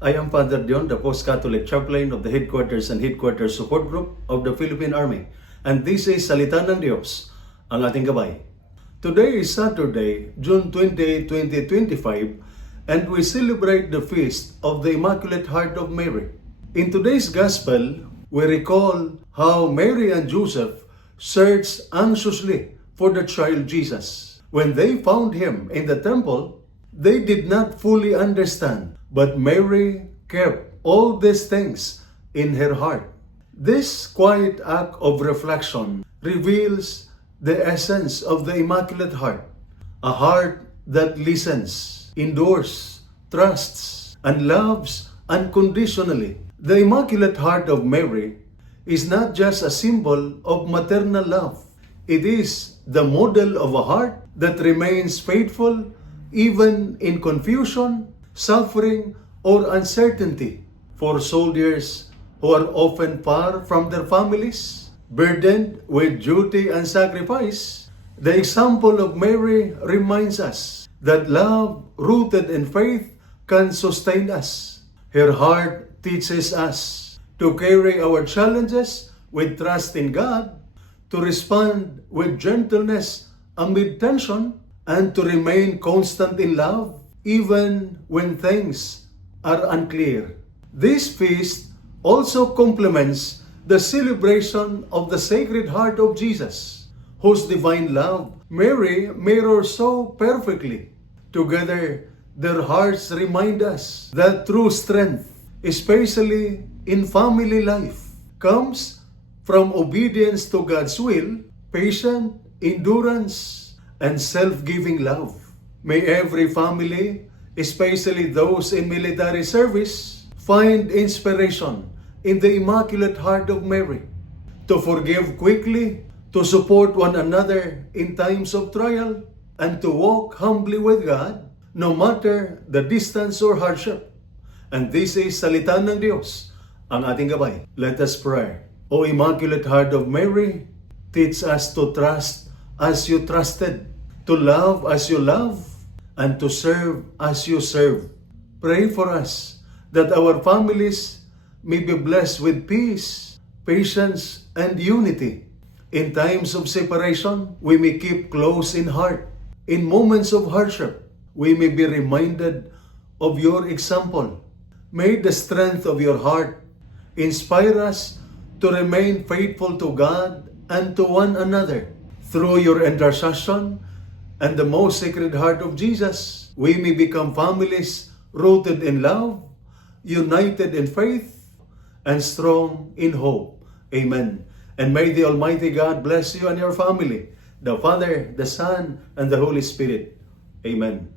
I am Father Dion, the Post-Catholic Chaplain of the Headquarters and Headquarters Support Group of the Philippine Army. And this is Salita ng Diyos, ang ating gabay. Today is Saturday, June 20, 2025, and we celebrate the feast of the Immaculate Heart of Mary. In today's Gospel, we recall how Mary and Joseph searched anxiously for the child Jesus. When they found him in the temple, they did not fully understand, but Mary kept all these things in her heart. This quiet act of reflection reveals the essence of the Immaculate Heart, a heart that listens, endures, trusts, and loves unconditionally. The Immaculate Heart of Mary is not just a symbol of maternal love. It is the model of a heart that remains faithful even in confusion, suffering, or uncertainty. For soldiers who are often far from their families, burdened with duty and sacrifice, the example of Mary reminds us that love rooted in faith can sustain us. Her heart teaches us to carry our challenges with trust in God, to respond with gentleness amid tension, and to remain constant in love even when things are unclear. This feast also complements the celebration of the Sacred Heart of Jesus, whose divine love Mary mirrors so perfectly. Together, their hearts remind us that true strength, especially in family life, comes from obedience to God's will, patient endurance, and self-giving love. May every family, especially those in military service, find inspiration in the Immaculate Heart of Mary, to forgive quickly, to support one another in times of trial, and to walk humbly with God, no matter the distance or hardship. And this is Salita ng Diyos, ang ating gabay. Let us pray. O Immaculate Heart of Mary, teach us to trust as you trusted, to love as you love, and to serve as you serve. Pray for us that our families may be blessed with peace, patience, and unity. In times of separation, we may keep close in heart. In moments of hardship, we may be reminded of your example. May the strength of your heart inspire us to remain faithful to God and to one another. Through your intercession and the most Sacred Heart of Jesus, we may become families rooted in love, united in faith, and strong in hope. Amen. And may the Almighty God bless you and your family, the Father, the Son, and the Holy Spirit. Amen.